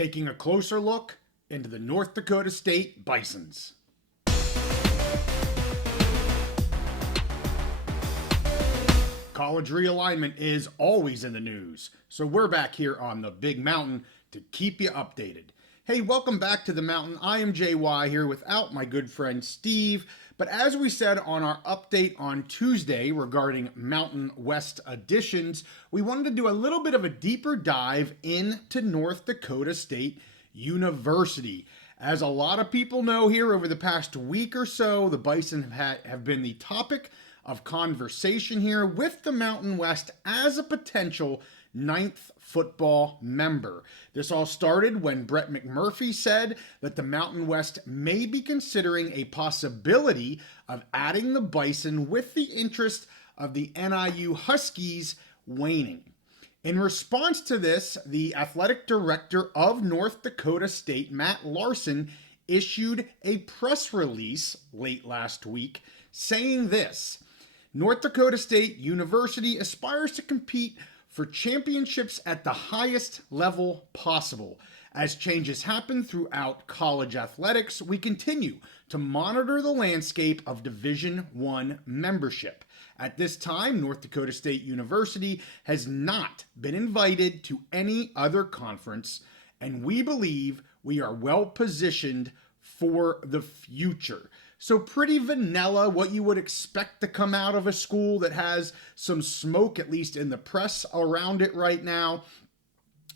taking a closer look into the North Dakota State Bisons. College realignment is always in the news, so we're back here on the Big Mountain to keep you updated. Hey, welcome back to the Mountain. I am JY here without my good friend Steve, but as we said on our update on Tuesday regarding Mountain West additions, we wanted to do a little bit of a deeper dive into North Dakota State University. As a lot of people know here over the past week or so, the Bison have been the topic of conversation here with the Mountain West as a potential ninth football member. This all started when Brett McMurphy said that the Mountain West may be considering a possibility of adding the Bison with the interest of the NIU Huskies waning. In response to this, the athletic director of North Dakota State, Matt Larson, issued a press release late last week saying this: North Dakota State University aspires to compete for championships at the highest level possible. As changes happen throughout college athletics, we continue to monitor the landscape of Division I membership. At this time, North Dakota State University has not been invited to any other conference, and we believe we are well positioned for the future. So pretty vanilla, what you would expect to come out of a school that has some smoke, at least in the press around it right now.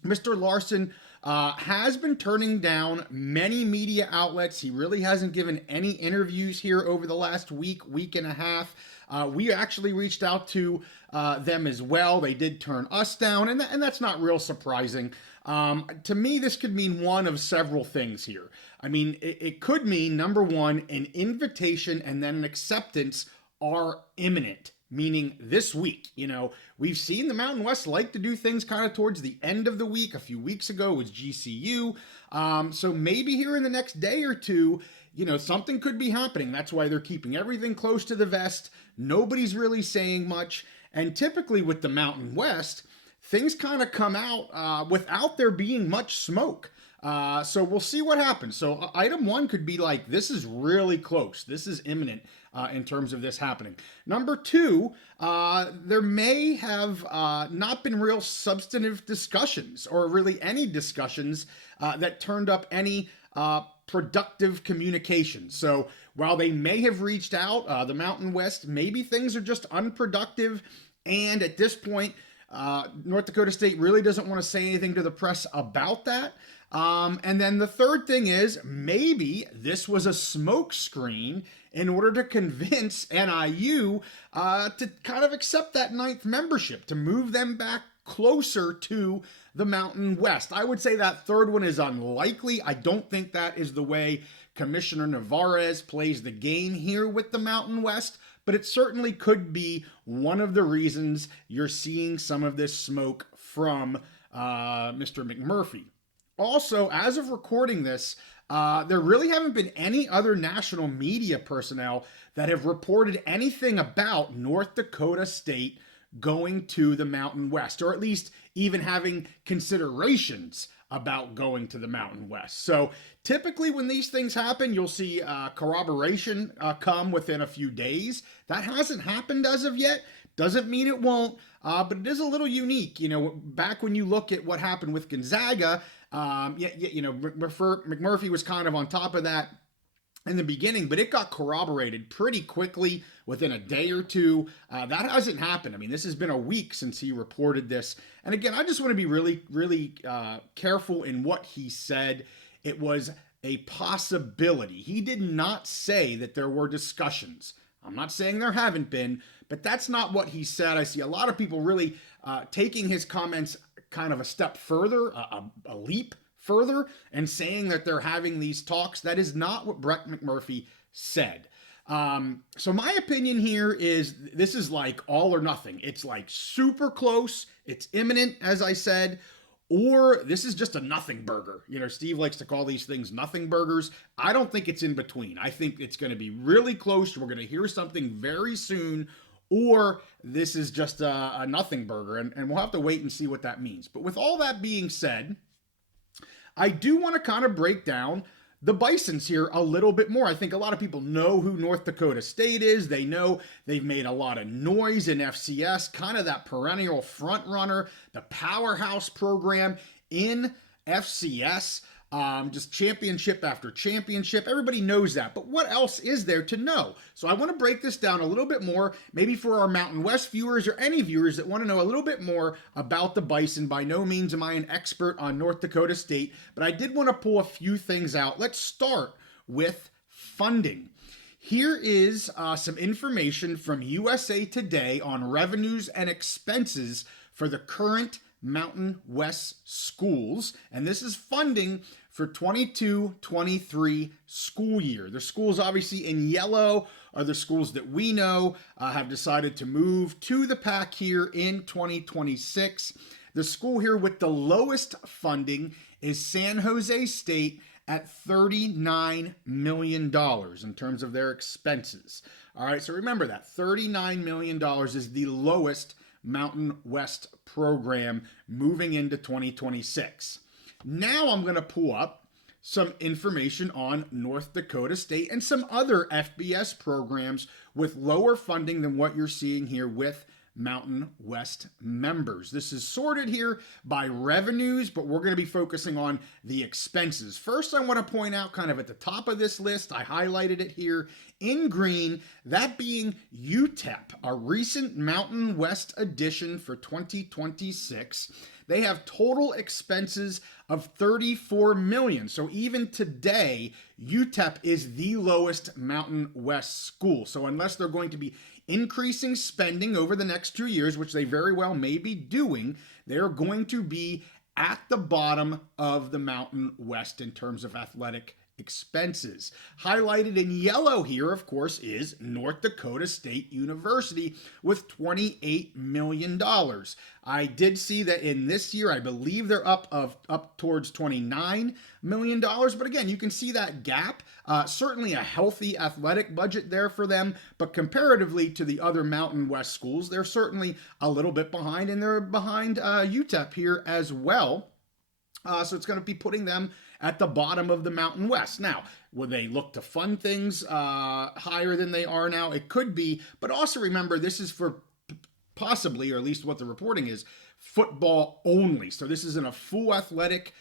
Mr. Larson has been turning down many media outlets. He really hasn't given any interviews here over the last week and a half. We actually reached out to them as well. They did turn us down, and that's not real surprising. To me, this could mean one of several things here. I mean, it could mean, number one, an invitation and then an acceptance are imminent, meaning this week. You know, we've seen the Mountain West like to do things kind of towards the end of the week. A few weeks ago was GCU. So maybe here in the next day or two, you know, something could be happening. That's why they're keeping everything close to the vest. Nobody's really saying much. And typically with the Mountain West, things kind of come out without there being much smoke. So we'll see what happens. So item one could be like, this is really close. This is imminent in terms of this happening. Number two, there may have not been real substantive discussions or really any discussions that turned up any productive communication. So while they may have reached out, the Mountain West, maybe things are just unproductive. And at this point, North Dakota State really doesn't want to say anything to the press about that. And then the third thing is maybe this was a smokescreen in order to convince NIU to kind of accept that ninth membership, to move them back closer to the Mountain West. I would say that third one is unlikely. I don't think that is the way Commissioner Navarez plays the game here with the Mountain West, but it certainly could be one of the reasons you're seeing some of this smoke from Mr. McMurphy. Also, as of recording this, there really haven't been any other national media personnel that have reported anything about North Dakota State going to the Mountain West, or at least even having considerations about going to the Mountain West. So typically when these things happen, you'll see corroboration come within a few days. That hasn't happened as of yet. Doesn't mean it won't, but it is a little unique. You know, back when you look at what happened with Gonzaga, you know, McMurphy was kind of on top of that in the beginning, but it got corroborated pretty quickly within a day or two. That hasn't happened. I mean, this has been a week since he reported this. And again, I just want to be really careful in what he said. It was a possibility. He did not say that there were discussions. I'm not saying there haven't been, but that's not what he said. I see a lot of people really taking his comments kind of a step further, a leap further, and saying that they're having these talks. That is not what Brett McMurphy said. So my opinion here is this is like all or nothing. It's like super close. It's imminent, as I said, or this is just a nothing burger. You know, Steve likes to call these things nothing burgers. I don't think it's in between. I think it's going to be really close. We're going to hear something very soon, or this is just a nothing burger, and we'll have to wait and see what that means. But with all that being said, I do want to kind of break down the Bisons here a little bit more. I think a lot of people know who North Dakota State is. They know they've made a lot of noise in FCS, kind of that perennial front runner, the powerhouse program in FCS. Just championship after championship. Everybody knows that. But what else is there to know? So I want to break this down a little bit more, maybe for our Mountain West viewers or any viewers that want to know a little bit more about the Bison. By no means am I an expert on North Dakota State, but I did want to pull a few things out. Let's start with funding. Here is some information from USA Today on revenues and expenses for the current Mountain West schools, and this is funding for 22-23 school year. The schools obviously in yellow are the schools that we know have decided to move to the PAC here in 2026. The school here with the lowest funding is San Jose State at $39 million in terms of their expenses. All right, so remember that $39 million is the lowest Mountain West program moving into 2026. Now I'm going to pull up some information on North Dakota State and some other FBS programs with lower funding than what you're seeing here with Mountain West members. This is sorted here by revenues, but we're going to be focusing on the expenses. First, I want to point out kind of at the top of this list, I highlighted it here in green, that being UTEP, a recent Mountain West addition for 2026. They have total expenses of $34 million. So even today, UTEP is the lowest Mountain West school. So unless they're going to be increasing spending over the next 2 years, which they very well may be doing, they're going to be at the bottom of the Mountain West in terms of athletic expenses. Highlighted in yellow here, of course, is North Dakota State University with $28 million. I did see that in this year, I believe they're up towards $29 million. But again, you can see that gap. Certainly a healthy athletic budget there for them, but comparatively to the other Mountain West schools, they're certainly a little bit behind, and they're behind UTEP here as well. So it's going to be putting them at the bottom of the Mountain West. Now, will they look to fund things higher than they are now? It could be, but also remember, this is for possibly, or at least what the reporting is, football only. So this isn't a full athletic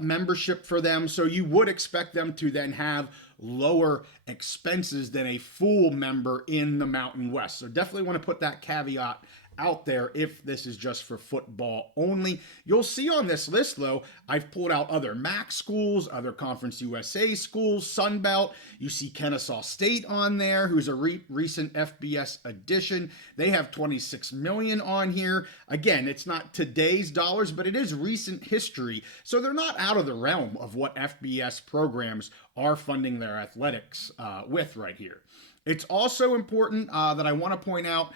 membership for them. So you would expect them to then have lower expenses than a full member in the Mountain West. So definitely want to put that caveat out there if this is just for football only. You'll see on this list, though, I've pulled out other MAC schools, other Conference USA schools, Sunbelt. You see Kennesaw State on there, who's a recent FBS addition. They have $26 million on here. Again, it's not today's dollars, but it is recent history. So they're not out of the realm of what FBS programs are funding their athletics with right here. It's also important that I want to point out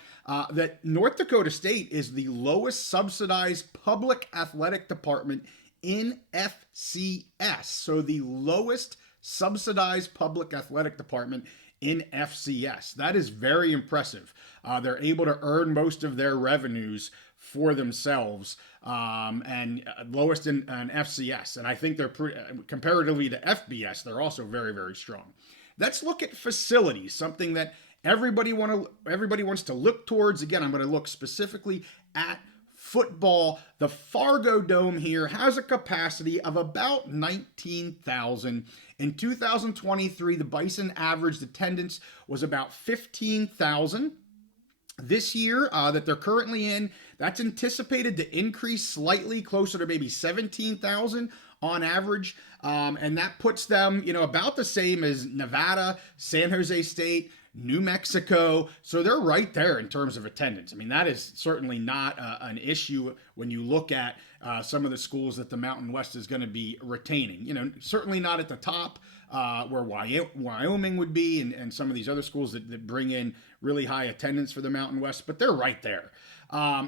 that North Dakota State is the lowest subsidized public athletic department in FCS. So the lowest subsidized public athletic department in FCS. That is very impressive. They're able to earn most of their revenues for themselves and lowest in FCS. And I think they're comparatively to FBS, they're also very, very strong. Let's look at facilities, something that everybody wants to look towards. Again, I'm going to look specifically at football. The Fargo Dome here has a capacity of about 19,000. In 2023, the Bison averaged attendance was about 15,000. This year that they're currently in, that's anticipated to increase slightly, closer to maybe 17,000 on average. And that puts them, about the same as Nevada, San Jose State, New Mexico. So they're right there in terms of attendance. I mean, that is certainly not an issue when you look at some of the schools that the Mountain West is going to be retaining. Certainly not at the top where Wyoming would be and some of these other schools that bring in really high attendance for the Mountain West, but they're right there.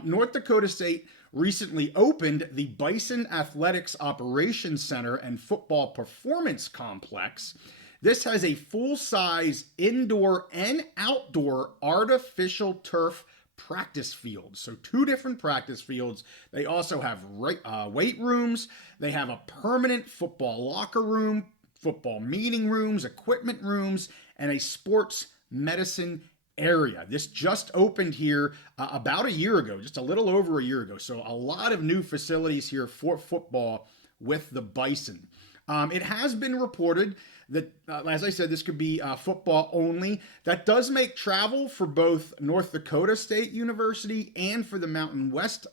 North Dakota State recently opened the Bison Athletics Operations Center and Football Performance Complex. This has a full-size indoor and outdoor artificial turf practice fields. So 2 different practice fields. They also have weight rooms. They have a permanent football locker room, football meeting rooms, equipment rooms, and a sports medicine area. This just opened here about a year ago, just a little over a year ago. So a lot of new facilities here for football with the Bison. It has been reported that, as I said, this could be football only. That does make travel for both North Dakota State University and for the Mountain West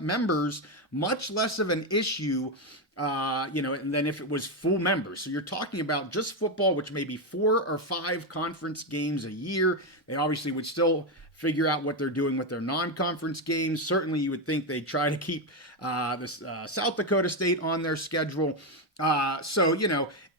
members much less of an issue, than if it was full members. So you're talking about just football, which may be 4 or 5 conference games a year. They obviously would still figure out what they're doing with their non-conference games. Certainly, you would think they try to keep South Dakota State on their schedule.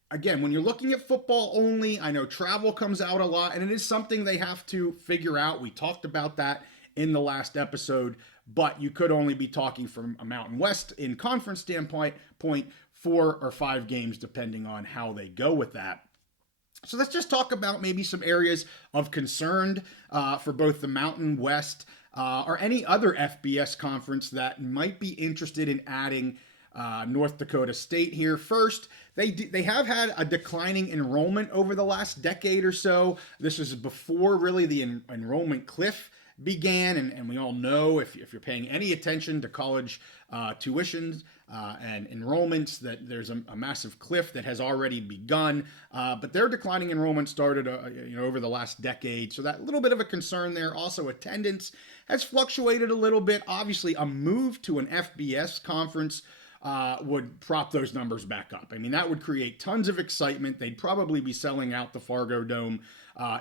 Again, when you're looking at football only, I know travel comes out a lot, and it is something they have to figure out. We talked about that in the last episode, but you could only be talking from a Mountain West in conference standpoint, 4 or 5 games, depending on how they go with that. So let's just talk about maybe some areas of concern for both the Mountain West or any other FBS conference that might be interested in adding North Dakota State here. First, they have had a declining enrollment over the last decade or so. This is before really the enrollment cliff began, and we all know if you're paying any attention to college tuitions and enrollments that there's a massive cliff that has already begun, but their declining enrollment started over the last decade, so that little bit of a concern there. Also, attendance has fluctuated a little bit. Obviously, a move to an FBS conference would prop those numbers back up. I mean, that would create tons of excitement. They'd probably be selling out the Fargo Dome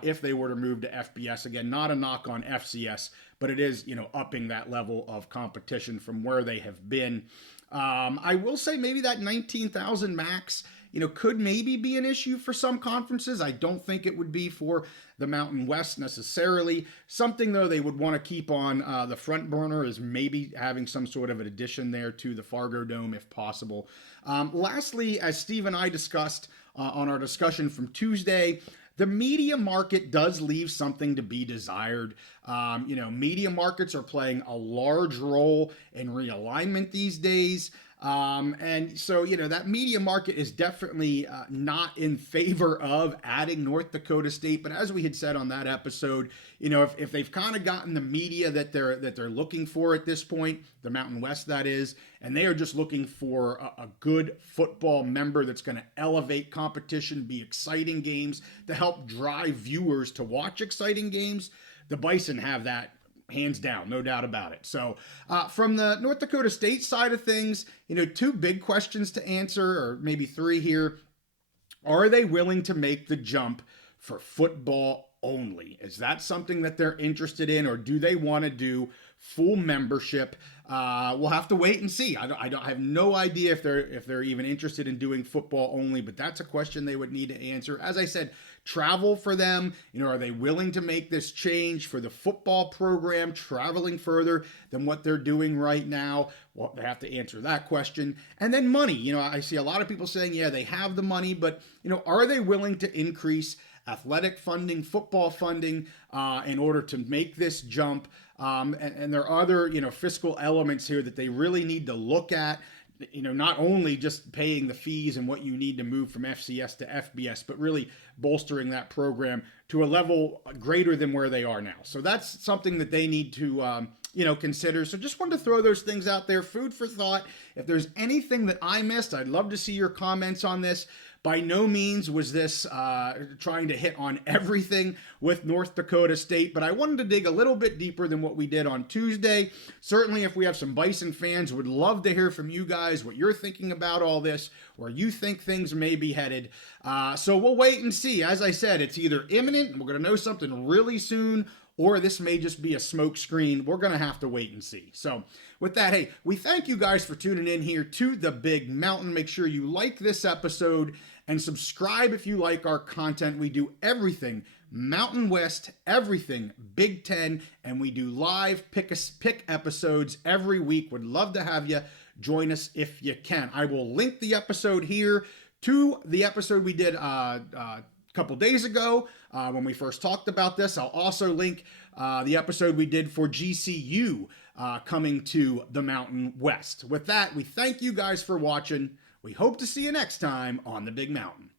if they were to move to FBS. Again, not a knock on FCS, but it is, upping that level of competition from where they have been. I will say maybe that 19,000 max, could maybe be an issue for some conferences. I don't think it would be for the Mountain West necessarily. Something, though, they would want to keep on the front burner is maybe having some sort of an addition there to the Fargo Dome if possible. Lastly, as Steve and I discussed on our discussion from Tuesday, the media market does leave something to be desired. Media markets are playing a large role in realignment these days. And so, that media market is definitely not in favor of adding North Dakota State. But as we had said on that episode, if they've kind of gotten the media that they're looking for at this point, the Mountain West that is, and they are just looking for a good football member that's going to elevate competition, be exciting games, to help drive viewers to watch exciting games, the Bison have that hands down, no doubt about it. So from the North Dakota State side of things, 2 big questions to answer, or maybe 3 here. Are they willing to make the jump for football only? Is that something that they're interested in, or do they want to do full membership? We'll have to wait and see. I have no idea if they're even interested in doing football only, but that's a question they would need to answer. As I said, travel for them, are they willing to make this change for the football program, traveling further than what they're doing right now? Well, they have to answer that question. And then money, I see a lot of people saying, yeah, they have the money, but, are they willing to increase athletic funding, football funding, in order to make this jump? And there are other, fiscal elements here that they really need to look at. Not only just paying the fees and what you need to move from FCS to FBS, but really bolstering that program to a level greater than where they are now. So that's something that they need to, consider. So just wanted to throw those things out there, food for thought. If there's anything that I missed, I'd love to see your comments on this. By no means was this trying to hit on everything with North Dakota State, but I wanted to dig a little bit deeper than what we did on Tuesday. Certainly, if we have some Bison fans, would love to hear from you guys what you're thinking about all this, where you think things may be headed. So we'll wait and see. As I said, it's either imminent, and we're going to know something really soon, or this may just be a smoke screen. We're going to have to wait and see. So with that, hey, we thank you guys for tuning in here to the Big Mountain. Make sure you like this episode and subscribe if you like our content. We do everything Mountain West, everything Big Ten, and we do live pick episodes every week. Would love to have you join us if you can. I will link the episode here to the episode we did couple days ago when we first talked about this. I'll also link the episode we did for GCU coming to the Mountain West. With that, we thank you guys for watching. We hope to see you next time on the Big Mountain.